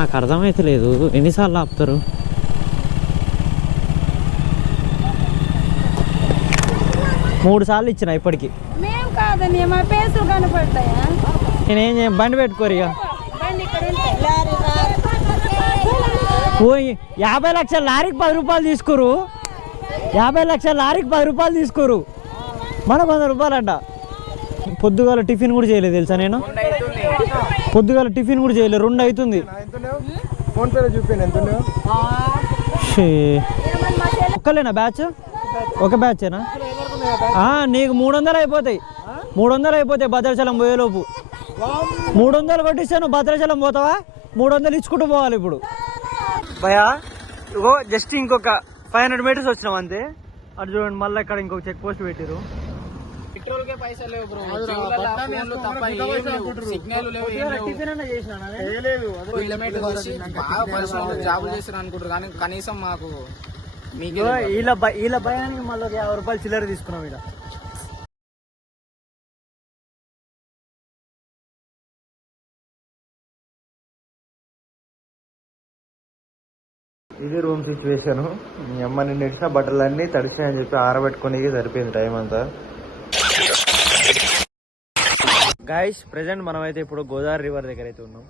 నాకు అర్థమైతే లేదు, ఎన్నిసార్లు ఆపుతారు? మూడు సార్లు ఇచ్చిన ఇప్పటికి. నేనేం చేయ, బండి పెట్టుకోరు ఇక. 50 లక్షల లారీకి 10 రూపాయలు తీసుకోరు. 50 లక్షల లారీకి 10 రూపాయలు తీసుకోరు. మనకు 100 రూపాయలు అంట. పొద్దుగాల టిఫిన్ కూడా చేయలేదు తెలుసా నేను. పొద్దుగాల టిఫిన్ కూడా చేయలేదు, 2 అవుతుంది. ఒక్కలేనా బ్యాచ్? ఒక బ్యాచేనా? నీకు 300 అయిపోతాయి. 300 అయిపోతాయి భద్రాచలం పోయేలోపు. 300 కొట్టిస్తే నువ్వు భద్రాచలం పోతావా? 300 ఇచ్చుకుంటూ పోవాలి ఇప్పుడు. భయా ఇగో జస్ట్ ఇంకొక 500 మీటర్స్ వచ్చినాం అంతే. అటు చూడండి, మళ్ళీ ఇక్కడ ఇంకొక చెక్ పోస్ట్ పెట్టారు. పెట్రోల్ కే పైసలు లేవు బ్రో. సిగ్నల్ జాబులు చేస్తారు అనుకుంటారు కానీ కనీసం మాకు వీళ్ళ భయానికి మళ్ళీ 50 రూపాయలు చిల్లర తీసుకున్నాం ఇక్కడ. ఇది రూమ్ సిచ్యువేషన్. మీ అమ్మ నిన్న ఇచ్చిన బట్టలన్నీ తడిసాయని చెప్పి ఆరబెట్టుకుని సరిపోయింది టైం అంతా. గైస్ ప్రెజెంట్ మనమైతే ఇప్పుడు గోదావరి రివర్ దగ్గర అయితే ఉన్నాం.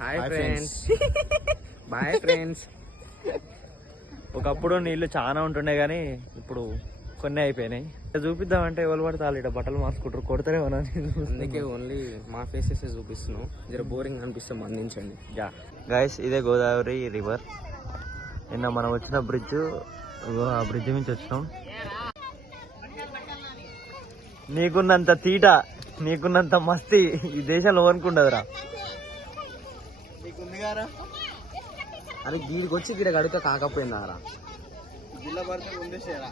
Hi friends. Bye friends. ఒకప్పుడు నీళ్ళు చాలా ఉంటుండే కానీ ఇప్పుడు కొన్ని అయిపోయినాయి. చూపిద్దామంటే ఎవరు పడితే వాళ్ళు ఇక్కడ బట్టలు మార్చుకుంటారు, కొడతారే మన. అందుకే ఓన్లీ మా ఫేసెస్ చూపిస్తున్నాం. జర బోరింగ్ అనిపిస్తే అందించండి. యా గైస్, ఇదే గోదావరి రివర్. నిన్న మనం వచ్చిన బ్రిడ్జ్, ఆ బ్రిడ్జ్ నుంచి వచ్చినాం. నీకున్నంత తీట, నీకున్నంత మస్తీ ఈ దేశంలో అనుకుండదురా. నీకుందిగారా? అరే గీడికి వచ్చి గిడ గడుక కాకపోయిందారా? జిల్లా పడితే ముందేసేరా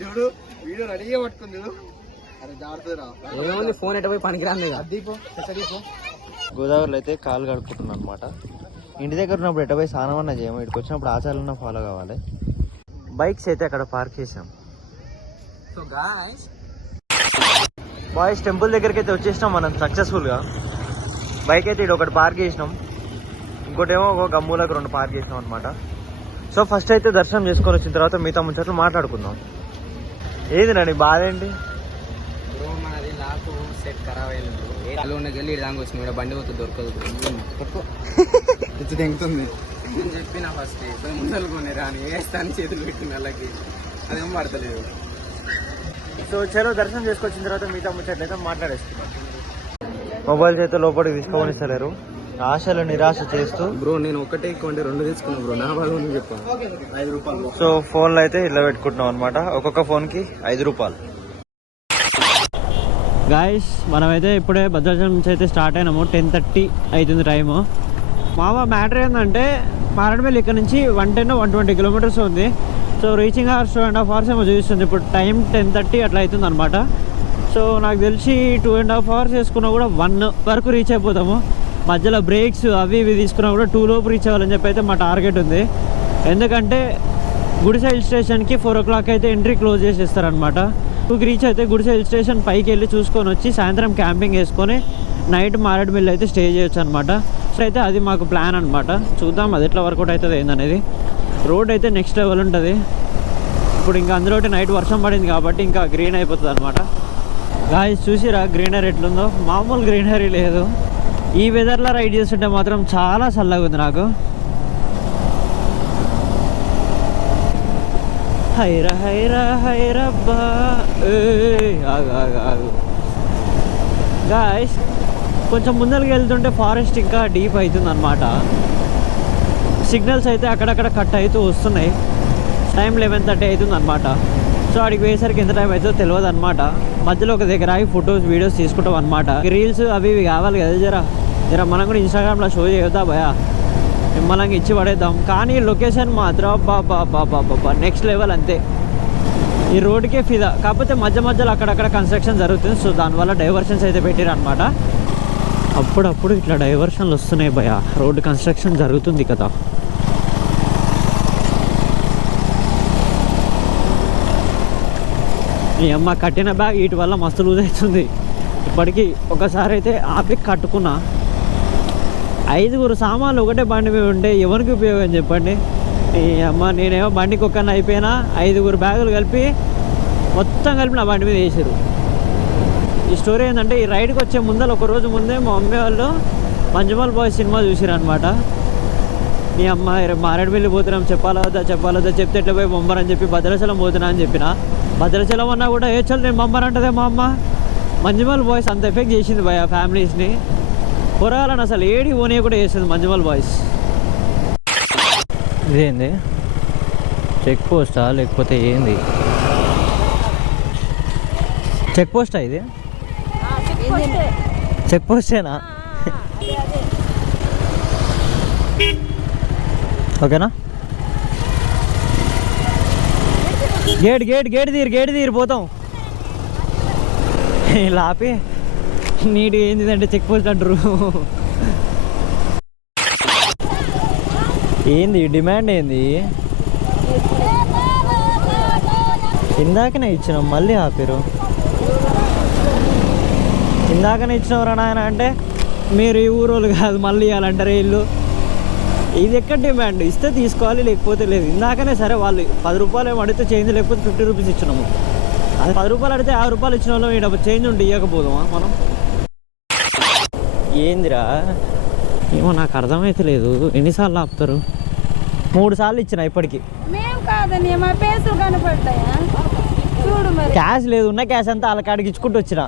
చూడు, వీడియో రెడీగా పట్టుకుంది. అరే జాగ్రత్తరా, ఏముంది ఫోన్ ఎట పోయి పనికిరాని గోదావరిలో అయితే కాలు కడుక్కుంటున్నాను అనమాట. ఇంటి దగ్గర ఉన్నప్పుడు ఎట పోయి స్నానం అన్నా చేయము, ఇక్కడికి వచ్చినప్పుడు ఆచారాలన్నా ఫాలో కావాలి. బైక్స్ అయితే అక్కడ పార్క్ చేసాం. సో గాయ్స్, బాయ్స్ టెంపుల్ దగ్గరికి అయితే వచ్చేసినాం మనం సక్సెస్ఫుల్గా. బైక్ అయితే ఇక్కడ ఒకటి పార్క్ చేసినాం, ఇంకోటేమో ఒక గమ్ములకు 2 పార్క్ చేసినాం అనమాట. సో ఫస్ట్ అయితే దర్శనం చేసుకొని వచ్చిన తర్వాత మిగతా ముచ్చట్లు మాట్లాడుకుందాం. ఏది నీ బాధ ఏంటి? బ్రో మనది నాకు సెట్ ఖరాబ్ అయింది. వెళ్ళి దానికి వచ్చిన బండి పోతే దొరకదు, తెంగుతుంది నేను చెప్పిన ఫస్ట్ ముందలు కొని రాని వేస్తాను చేతులు పెట్టిన వాళ్ళకి, అదేమో పడతలేదు. సో చలో దర్శనం చేసుకొచ్చిన తర్వాత మిగతా ముచ్చట్లు అయితే మాట్లాడేస్తున్నాం. మొబైల్స్ అయితే లోపలికి తీసుకోనిస్తలేరు, ఆశలు నిరాశ చేస్తూ. బ్రో నేను ఒకటే కొంటే 2 తీసుకున్నా బ్రో, నా బాధ ఉంది చెప్పాను. 5 రూపాయలు. సో ఫోన్లు అయితే ఇలా పెట్టుకుంటున్నాం అనమాట, ఒక్కొక్క ఫోన్కి 5 రూపాయలు. గాయస్ మనమైతే ఇప్పుడే భద్రాచలం నుంచి అయితే స్టార్ట్ అయినాము. 10:30 అవుతుంది టైము. మామ మ్యాటర్ ఏంటంటే మారేడుమిల్లి ఇక్కడ నుంచి 110-120 కిలోమీటర్స్ ఉంది. సో రీచింగ్ అవర్స్ 2.5 hours ఏమో చూపిస్తుంది. ఇప్పుడు టైం 10:30 అట్లా అవుతుంది అనమాట. సో నాకు తెలిసి 2.5 hours వేసుకున్నా కూడా 1 వరకు రీచ్ అయిపోతాము. మధ్యలో బ్రేక్స్ అవి ఇవి తీసుకున్నా కూడా 2 లోపు రీచ్ అవ్వాలని చెప్పి అయితే మా టార్గెట్ ఉంది. ఎందుకంటే గుడిసె హిల్ స్టేషన్కి 4 o'clock అయితే ఎంట్రీ క్లోజ్ చేసేస్తారనమాట. 2కి రీచ్ అయితే గుడిసె హిల్ స్టేషన్ పైకి వెళ్ళి చూసుకొని వచ్చి సాయంత్రం క్యాంపింగ్ వేసుకొని నైట్ మారేడుమిల్లి అయితే స్టే చేయొచ్చు అనమాట. సో అయితే అది మాకు ప్లాన్ అనమాట. చూద్దాం అది ఎట్లా వర్కౌట్ అవుతుంది ఏందనేది. రోడ్ అయితే నెక్స్ట్ లెవెల్ ఉంటుంది. ఇప్పుడు ఇంకా అందులో నైట్ వర్షం పడింది కాబట్టి ఇంకా గ్రీన్ అయిపోతుంది అనమాట. గాయస్ చూసిరా గ్రీనరీ ఎట్లుందో, మామూలు గ్రీనరీ లేదు. ఈ వెదర్లో రైడ్ చేస్తుంటే మాత్రం చాలా చల్లగా ఉంది నాకు. హైరా హైరా హైరబ్బా. ఆగు ఆగు ఆగు. గాయస్ కొంచెం ముందరికి వెళ్తుంటే ఫారెస్ట్ ఇంకా డీప్ అవుతుంది అనమాట. సిగ్నల్స్ అయితే అక్కడక్కడ కట్ అవుతూ వస్తున్నాయి. టైం 11:30 అవుతుంది అనమాట. సో అడిగి పోయేసరికి ఎంత టైం అవుతుందో తెలియదు అనమాట. మధ్యలో ఒక దగ్గర ఆగి ఫొటోస్ వీడియోస్ తీసుకుంటాం అనమాట. రీల్స్ అవి ఇవి కావాలి కదా, జర మనం కూడా ఇన్స్టాగ్రామ్లో షో చేయొద్దా భయా, మిమ్మల్ని ఇచ్చి పడేద్దాం. కానీ లొకేషన్ మాత్రం బాబా నెక్స్ట్ లెవెల్ అంతే. ఈ రోడ్కే ఫిదా. కాకపోతే మధ్యలో అక్కడక్కడ కన్స్ట్రక్షన్ జరుగుతుంది. సో దానివల్ల డైవర్షన్స్ అయితే పెట్టారు అనమాట. అప్పుడప్పుడు ఇట్లా డైవర్షన్లు వస్తున్నాయి భయా, రోడ్డు కన్స్ట్రక్షన్ జరుగుతుంది కదా. ఈ అమ్మ కట్టిన బ్యాగ్ వీటి వల్ల మస్తు లూజ్ అవుతుంది. ఇప్పటికీ ఒకసారి అయితే ఆపి కట్టుకున్నా. 5 సామాన్లు ఒకటే బండి మీద ఉంటే ఎవరికి ఉపయోగం చెప్పండి. ఈ అమ్మ నేనేమో బండికి ఒక్కన అయిపోయినా 5 బ్యాగులు కలిపి మొత్తం కలిపి నా బండి మీద వేసారు. ఈ స్టోరీ ఏంటంటే ఈ రైడ్కి వచ్చే ముందర ఒక రోజు ముందే మా మమ్మీ వాళ్ళు మంజుమల్ బాయ్స్ సినిమా చూసారు అనమాట. మీ అమ్మ మారేడుమిల్లి పోతున్నాం చెప్పాలవద్దా చెప్తే ఎట్లా పోయి బొమ్మరని చెప్పి భద్రాచలం పోతున్నా అని చెప్పిన. భద్రాచలం అన్నా కూడా ఏ చల్ నేను బొమ్మరంటదే మా అమ్మ. మంజుమల్ బాయ్స్ అంత ఎఫెక్ట్ చేసింది భయ ఫ్యామిలీస్ని. పొరాలని అసలు ఏడి ఓనే కూడా చేస్తుంది మంజుమల్ బాయ్స్. ఇదేంది చెక్ పోస్టా లేకపోతే ఏంది? చెక్ పోస్టా ఇది? చెక్ పోస్టేనా? ఓకేనా? గేట్ తీరు పోతాం. ఇలా ఆపి నీట్గా ఏంటిదంటే చెక్ పోస్ట్ అంటారు. ఏంది డిమాండ్ ఏంది? ఇందాకనే ఇచ్చినాం మళ్ళీ ఆపిరు. ఇందాకనే ఇచ్చినవరా నాయన అంటే మీరు ఈ ఊరోళ్ళు కాదు మళ్ళీ ఇవ్వాలంటారు వీళ్ళు. ఇది ఎక్కడ డిమాండ్? ఇస్తే తీసుకోవాలి లేకపోతే లేదు. ఇందాకనే సరే వాళ్ళు 10 రూపాయలు ఏమో అడిగితే చేంజ్ లేకపోతే 50 రూపీస్ ఇచ్చినాము. అది 10 రూపాయలు అడిగితే 5 రూపాయలు ఇచ్చిన వాళ్ళు ఇక్కడ చేంజ్ ఉండి ఇవ్వకపోదామా మనం? ఏందిరా ఏమో నాకు అర్థమైతే లేదు. ఎన్నిసార్లు ఆపుతారు? 3 సార్లు ఇచ్చిన ఇప్పటికి. క్యాష్ లేదు, ఉన్న క్యాష్ అంతా వాళ్ళ కాడికి ఇచ్చుకుంటూ వచ్చిన.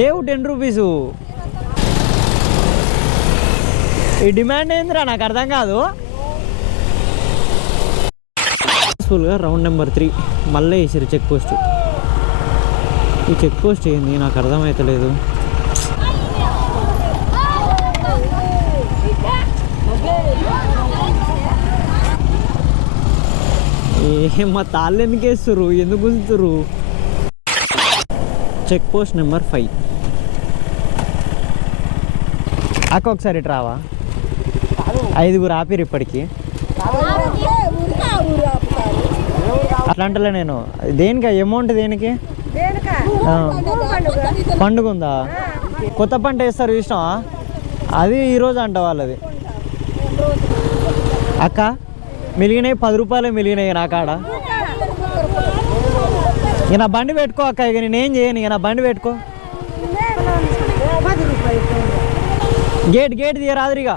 లేవు 10 రూపీసు. ఈ డిమాండ్ ఏందిరా నాకు అర్థం కాదు. ఫుల్గా రౌండ్ నెంబర్ 3 మళ్ళీ వేసారు చెక్ పోస్ట్. ఈ చెక్ పోస్ట్ ఏంది నాకు అర్థమవుతలేదు. మా తాళ్ళు ఎందుకు వేస్తుర్రు? ఎందుకు గుంజుతుర్రు? Check post number 5. అక్క ఒకసారి ఇటు రావా? 5 ఆపిరు ఇప్పటికి. అట్లా అంటలే నేను. దేనికి అమౌంట్? దేనికి? పండుగ ఉందా? కొత్త పంట వేస్తారు చూసినావా? అది ఈరోజు అంట వాళ్ళది. అక్క మిలిగినాయి 10 రూపాయలే మిలిగినాయి నా కాడ. ఇక నా బండి పెట్టుకో అక్క. ఇక నేనేం చేయను. ఇక నా బండి పెట్టుకో. గేట్ తీయరాదురిగా.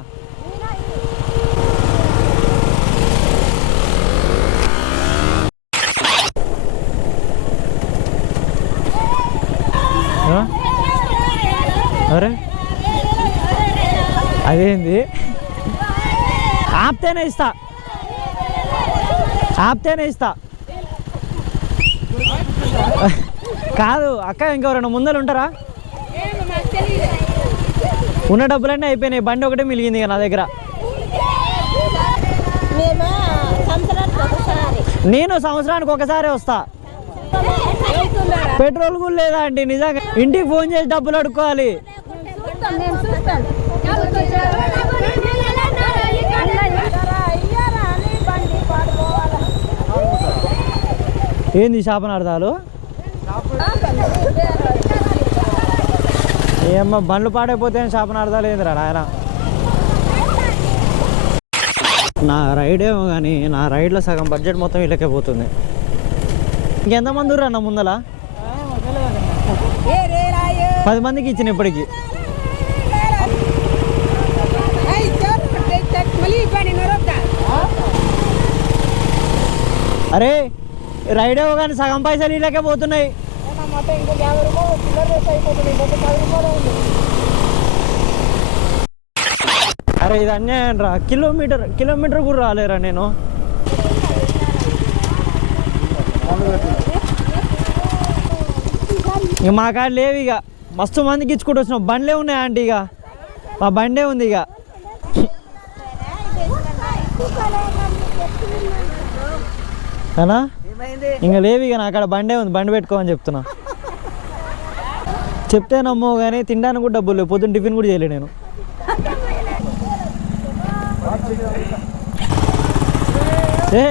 అరే అదేంది? ఆపితేనే ఇస్తా. కాదు అక్క, ఇంకెవరైనా ముందలు ఉంటారా? ఉన్న డబ్బులన్నీ అయిపోయినాయి. బండి ఒకటే మిలిగింది ఇక నా దగ్గర. నేను సంవత్సరానికి ఒకసారి వస్తా. పెట్రోల్ కూడా లేదా అండి నిజంగా. ఇంటికి ఫోన్ చేసి డబ్బులు అడుక్కోవాలి. ఏంది శాపనార్థాలు? ఏమో బండ్లు పాడైపోతే శాపనార్థాలు ఏందిరా నాయన. నా రైడ్ ఏమో కానీ నా రైడ్లో సగం బడ్జెట్ మొత్తం వీళ్ళకే పోతుంది. ఇంకెంతమంది ఉర్రా నా ముందల? 10 మందికి ఇచ్చిన ఇప్పటికి. అరే రైడ్ ఏమో కానీ సగం పైసలు వీళ్ళకే పోతున్నాయి. అరే ఇది అన్యాయం రా. కిలోమీటర్ కూడా రాలేరా నేను. ఇక మా కాడ లేవు. ఇక మస్తు మందికి ఇచ్చుకుంటూ వచ్చినాం. బండ్లే ఉన్నాయి ఆంటీ. ఇక మా బండే ఉంది. ఇక అనా ఇంకా లేవు. ఇక నా కాడ బండే ఉంది. బండి పెట్టుకోమని చెప్తున్నా. చెప్తే నమ్మో కానీ తినడానికి కూడా డబ్బులు లేవు. పొద్దున్న టిఫిన్ కూడా చేయలే నేను.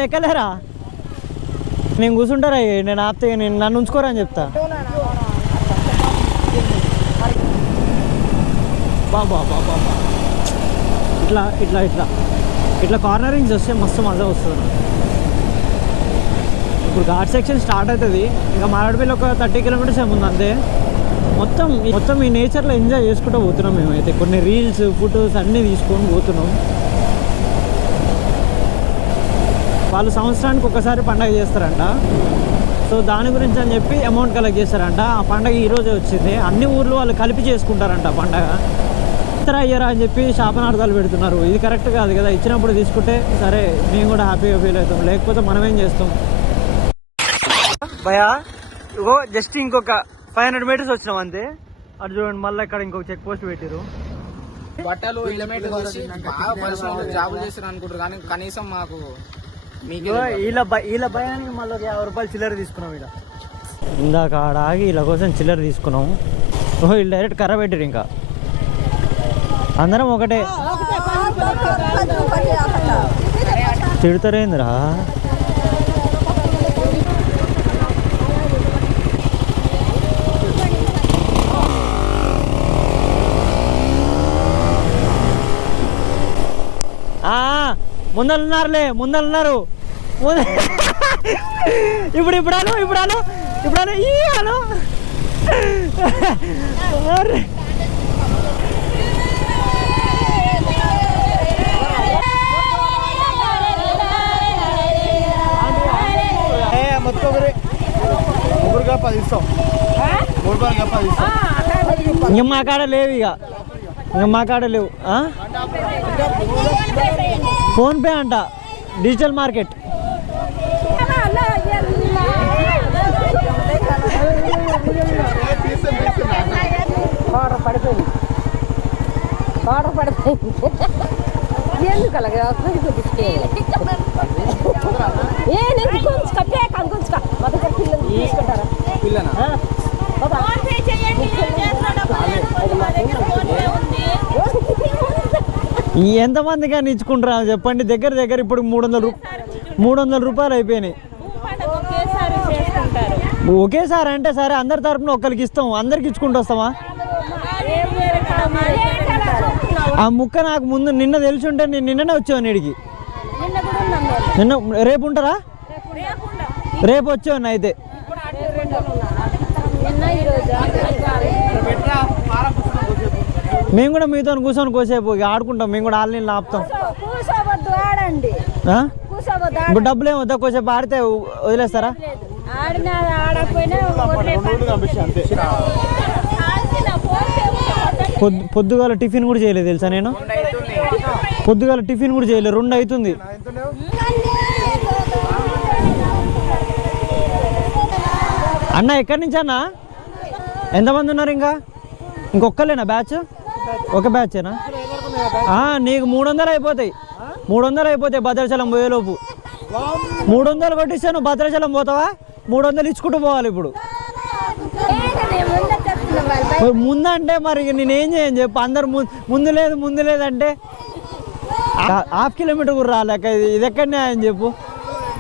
ఎక్కలేరా? నేను కూర్చుంటారా? నేను ఆపితే నేను నన్ను ఉంచుకోరా అని చెప్తా. బాబా బాబా ఇట్లా ఇట్లా ఇట్లా ఇట్లా కార్నరింగ్స్ వస్తే మస్తు మజా వస్తుంది. ఇప్పుడు ఘాట్ సెక్షన్ స్టార్ట్ అవుతుంది, ఇంకా మారేడుపల్లి ఒక 30 కిలోమీటర్స్ ఏముంది అంతే. మొత్తం ఈ నేచర్లో ఎంజాయ్ చేసుకుంటూ పోతున్నాం మేమైతే. కొన్ని రీల్స్ ఫొటోస్ అన్నీ తీసుకొని పోతున్నాం. వాళ్ళు సంవత్సరానికి ఒకసారి పండగ చేస్తారంట. సో దాని గురించి అని చెప్పి అమౌంట్ కలెక్ట్ చేస్తారంట. ఆ పండగ ఈరోజే వచ్చింది. అన్ని ఊర్లు వాళ్ళు కలిపి చేసుకుంటారంట పండగ. ఇతర అయ్యారా అని చెప్పి శాపనార్థాలు పెడుతున్నారు. ఇది కరెక్ట్ కాదు కదా. ఇచ్చినప్పుడు తీసుకుంటే సరే మేము కూడా హ్యాపీగా ఫీల్ అవుతాం, లేకపోతే మనం ఏం చేస్తాం. భయా ఇగో జస్ట్ ఇంకొక 500 మీటర్స్ వచ్చినాం అంతే. అటు చూడండి, మళ్ళీ ఇక్కడ ఇంకొక చెక్ పోస్ట్ పెట్టారు. బట్టలు హెల్మెట్ బాగా పరిశ్రమలు జాబులు చేస్తారు అనుకుంటారు, కానీ కనీసం మాకు వీళ్ళ భయానికి మళ్ళీ 50 రూపాయలు చిల్లర తీసుకున్నాం. ఇక్కడ ఇందాక ఆడ ఆగి వీళ్ళ కోసం చిల్లర తీసుకున్నాం. ఓహో వీళ్ళు డైరెక్ట్ కర్ర పెట్టారు. ఇంకా అందరం ఒకటే. తిడతారేంద్రా? ముందలున్నారులే, ముందలున్నారు. ఇప్పుడు ఈ అను మొత్తం ముగ్గురుగా 10 ఇస్తాం. ఇంక మా కాడ లేవు, ఇంక మా కాడ లేవు. ఫోన్పే అంట, డిజిటల్ మార్కెట్. ఎందుకు అలాగే ఎంతమంది కానీ ఇచ్చుకుంటారా చెప్పండి. దగ్గర ఇప్పుడు 300 రూపాయలు అయిపోయినాయి. ఒకేసారి అంటే సరే, అందరి తరపున ఒక్కరికి ఇస్తాం, అందరికి ఇచ్చుకుంటూ వస్తామా? ఆ ముక్క నాకు ముందు నిన్న తెలిసి ఉంటే నేను నిన్ననే వచ్చాను ఇడికి. నిన్న రేపు ఉంటారా? రేపు వచ్చాను అయితే. మేము కూడా మీతో కూర్చొని కోసేపు ఆడుకుంటాం. మేము కూడా ఆన్లైన్లో ఆపుతాం. ఇప్పుడు డబ్బులు ఏమొద్దా? కోసేపు ఆడితే వదిలేస్తారా? పొద్దుగాల టిఫిన్ కూడా చేయలేదు తెలుసా నేను. పొద్దుగాల టిఫిన్ కూడా చేయలేదు, 2 అవుతుంది. అన్న ఎక్కడి నుంచి అన్న? ఎంతమంది ఉన్నారు? ఇంకొక్కలేనా బ్యాచ్? ఒక బ్యాచేనా? నీకు 300 అయిపోతాయి. 300 అయిపోతాయి భద్రాచలం పోయేలోపు. 300 కొట్టిస్తాను, భద్రాచలం పోతావా? 300 ఇచ్చుకుంటూ పోవాలి. ఇప్పుడు ముందంటే మరి నేనేం చేయను చెప్పు. అందరు ముందు లేదంటే 1/2 కిలోమీటర్ కూడా రాలేక ఇది ఎక్కడనే అని చెప్పు.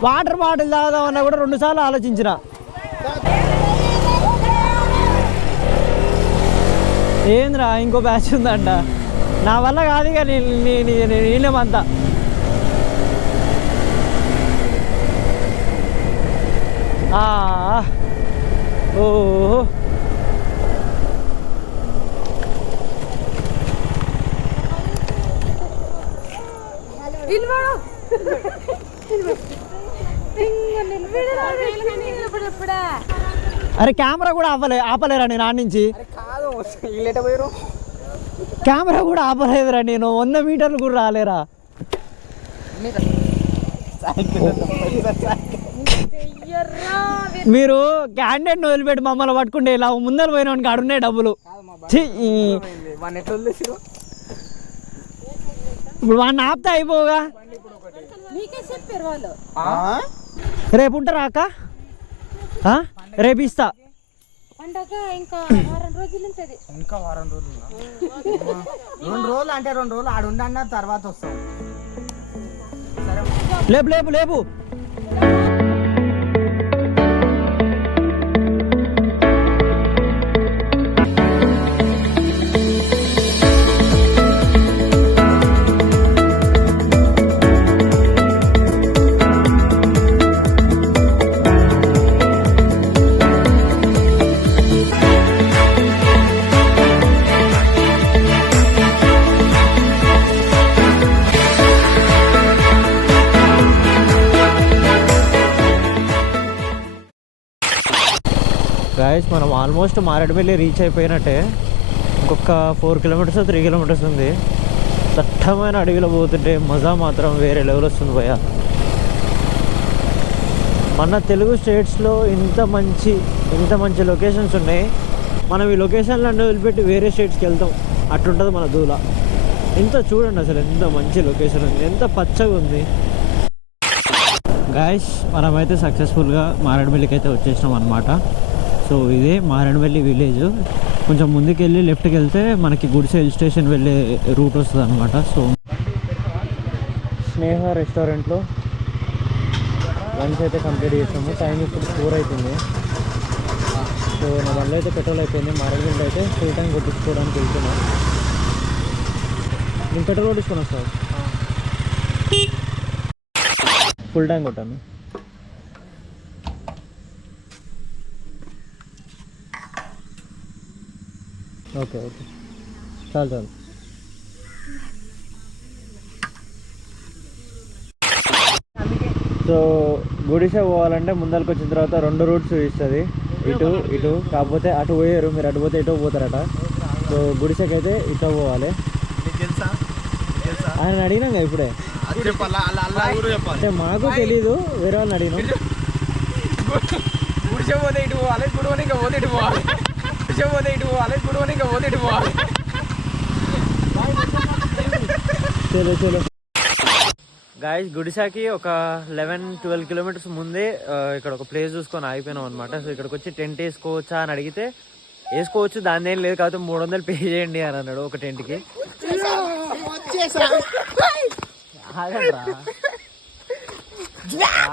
వాటర్ బాటిల్ తాగుదామన్నా కూడా 2 సార్లు ఆలోచించిన. ఏంద్రా ఇంకో బ్యాచ్ ఉందంట. నా వల్ల కాదు ఇక నేనేమంతా. ఓ అరే కెమెరా కూడా ఆపలేరా నేను ఆడ నుంచి? కెమెరా కూడా ఆపలేదురా నేను. 100 మీటర్లు కూడా రాలేరా? మీరు క్యాండిడేట్ని వదిలిపెట్టి మమ్మల్ని పట్టుకుంటే ఇలా ముందర పోయినానికి ఆడున్నాయి డబ్బులు. ఇప్పుడు వాడిని ఆపితే అయిపోగా. రేపు ఉంటారా అక్క? రేపు ఇస్తా. ఇంకా వారం రోజులు 2 రోజులు అంటే 2 రోజులు ఆడుండన్న తర్వాత వస్తాం. లేపు గాయస్ మనం ఆల్మోస్ట్ మారేడుమిల్లి రీచ్ అయిపోయినట్టే. ఇంకొక 4 కిలోమీటర్స్ 3 కిలోమీటర్స్ ఉంది. దట్టమైన అడవిలో పోతుంటే మజా మాత్రం వేరే లెవెల్ వస్తుంది భయ్య. మన తెలుగు స్టేట్స్లో ఇంత మంచి లొకేషన్స్ ఉన్నాయి. మనం ఈ లొకేషన్లన్నీ వదిలిపెట్టి వేరే స్టేట్స్కి వెళ్తాం, అట్లుంటుంది మన దూల. ఎంత చూడండి అసలు ఎంత మంచి లొకేషన్ ఉంది, ఎంత పచ్చగా ఉంది. గాయస్ మనమైతే సక్సెస్ఫుల్గా మారేడుమిల్లికి అయితే వచ్చేసినాం అనమాట. సో ఇదే మారేడుమిల్లి విలేజ్. కొంచెం ముందుకు వెళ్ళి లెఫ్ట్కి వెళ్తే మనకి గుడిసె హిల్ స్టేషన్ వెళ్ళే రూట్ వస్తుంది అనమాట. సో స్నేహ రెస్టారెంట్లో లంచ్ అయితే కంప్లీట్ చేసాము. టైం ఇప్పుడు 4 అవుతుంది. సో నా వల్ల అయితే పెట్రోల్ అయిపోయింది. మారేడుమిల్లి అయితే ఫుల్ టైం కొట్టించుకోవడానికి వెళ్తున్నాను. నేను పెట్రోల్ కొట్టించుకొని వస్తాను. ఫుల్ టైం కొట్టాను. ఓకే చాలు. సో గుడిసె పోవాలంటే ముందరికి వచ్చిన తర్వాత 2 రూట్స్ చూపిస్తుంది, ఇటు. కాకపోతే అటు పోయారు, మీరు అటు పోతే ఇటు పోతారట. సో గుడిసెకి అయితే ఇటు పోవాలి. ఆయన అడిగినాం ఇప్పుడే, అంటే మాకు తెలీదు, వేరే వాళ్ళని అడిగినాం. గుడిసె పోతే ఇటు పోవాలి, గుడివని ఇంకా పోతే ఇటు పోవాలి. గుడిసె పోతే ఇటు పోవాలి, గుడివని ఇంకా పోతే ఇటు పోవాలి. చలో గాయస్, గుడిసాకి ఒక 11-12 కిలోమీటర్స్ ముందే ఇక్కడ ఒక ప్లేస్ చూసుకొని ఆగిపోయినాం అనమాట. సో ఇక్కడికి వచ్చి టెంట్ వేసుకోవచ్చా అని అడిగితే వేసుకోవచ్చు, దాని ఏం లేదు, కాబట్టి 300 పే చేయండి అని అన్నాడు ఒక టెంట్కి.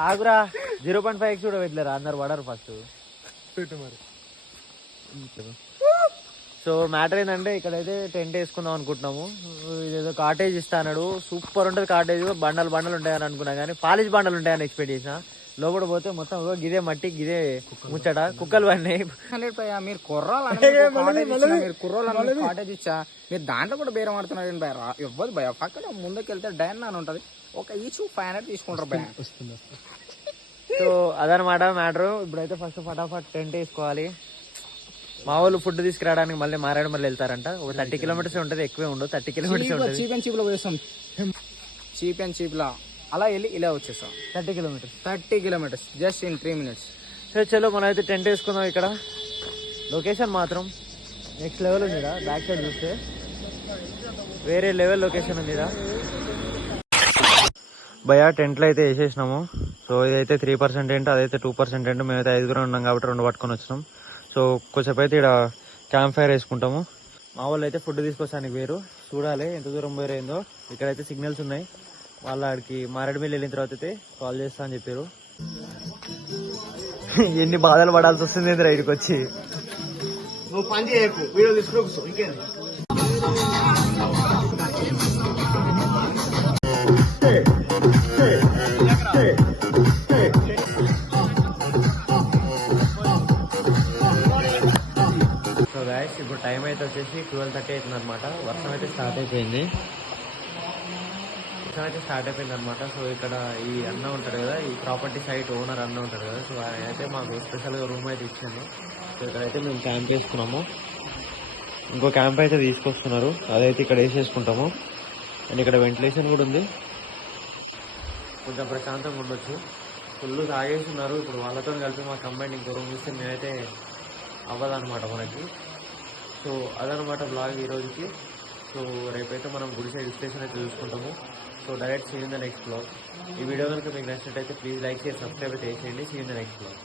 ఆగురా 0.5 కూడా పెట్టలేరా, అందరు పడరు ఫస్ట్. సో మ్యాటర్ ఏంటంటే ఇక్కడైతే టెంట్ వేసుకుందాం అనుకుంటున్నాము. ఇదేదో కాటేజ్ ఇస్తా అన్నాడు, సూపర్ ఉంటుంది కాటేజ్. బండలు ఉంటాయని అనుకున్నా కానీ పాలిష్ బండలు ఉంటాయని ఎక్స్పెక్ట్ చేసిన. లోపల పోతే మొత్తం గిదే మట్టి, గిదే ముచ్చట, కుక్కలు పడినాయి. మీరు కుర్రాలు కాటేజ్ ఇచ్చా, మీరు దాంట్లో కూడా బేరం ఆడుతున్నారు భయ. ఇవ్వదు భయ, పక్కన ముందుకు వెళ్తే డైన్ అని ఉంటుంది, ఒక ఈచ్ 500 తీసుకుంటారు భయ. సో అదనమాట మ్యాటర్. ఇప్పుడైతే ఫస్ట్ ఫటాఫట్ టెంట్ వేసుకోవాలి. మా వాళ్ళు ఫుడ్ తీసుకురావడానికి మళ్ళీ మారేడుమిల్లి వెళ్తారంట. ఒక 30 కిలోమీటర్స్ ఉంటుంది, ఎక్కువే ఉండదు, 30 కిలోమీటర్స్ ఉంటుంది. చీప్ లో పోయేస్తాం, చీప్ లా అలా వెళ్ళి ఇలా వచ్చేస్తాం. 30 kilometres just in 3 minutes. So చలో మనం అయితే టెంట్ వేసుకుందాం. ఇక్కడ లొకేషన్ మాత్రం నెక్స్ట్ లెవెల్ ఉంది. బ్యాక్ సైడ్ చూస్తే వేరే లెవెల్ లొకేషన్ ఉంది. భయ టెంట్లో అయితే వేసేసినాము. సో ఇదైతే 3% టెంట్, అదైతే 2% టెంట్. మేమైతే 5 ఉన్నాం కాబట్టి 2 పట్టుకొని వచ్చినాం. సో కొంచెంసేపు అయితే ఇక్కడ క్యాంప్ ఫైర్ వేసుకుంటాము. మా వాళ్ళు అయితే ఫుడ్ తీసుకొస్తానికి వేరు, చూడాలి ఎంత దూరం పోయారేందో. ఇక్కడైతే సిగ్నల్స్ ఉన్నాయి. వాళ్ళ ఆడికి మారేడుమిల్లి వెళ్ళిన తర్వాత అయితే కాల్ చేస్తా అని చెప్పారు. ఎన్ని బాధలు పడాల్సి వస్తుంది రైడ్కి వచ్చి. నువ్వు పని చేయకు, వీడియో తీసుకో. ఇంకేంది ఇప్పుడు టైం అయితే వచ్చేసి 12:30 అవుతుంది అనమాట. వర్షం అయితే స్టార్ట్ అయిపోయింది అనమాట. సో ఇక్కడ ఈ అన్న ఉంటాడు కదా, ఈ ప్రాపర్టీ సైట్ ఓనర్ అన్న ఉంటాడు కదా, సో ఆయన అయితే మాకు స్పెషల్గా రూమ్ అయితే ఇచ్చాను. సో ఇక్కడైతే మేము క్యాంప్ వేసుకున్నాము. ఇంకో క్యాంప్ అయితే తీసుకొస్తున్నారు, అదైతే ఇక్కడ వేసేసుకుంటాము. అండ్ ఇక్కడ వెంటిలేషన్ కూడా ఉంది, కొంచెం ప్రశాంతంగా ఉండొచ్చు. ఫుల్ తాగేస్తున్నారు. ఇప్పుడు వాళ్ళతో కలిపి మా కంబైన్ ఇంకో రూమ్ ఇస్తే మేమైతే అవ్వదన్నమాట మనకి. సో అదనమాట బ్లాగ్ ఈ రోజుకి. సో రేపైతే మనం గుడిసె హిల్ స్టేషన్ అయితే చూసుకుంటాము. So direct see in the next blog. ఈ వీడియో కనుక మీకు నచ్చినట్టయితే ప్లీజ్ లైక్ చేసి సబ్స్క్రైబ్ అయితే చేయండి. See in the next blog.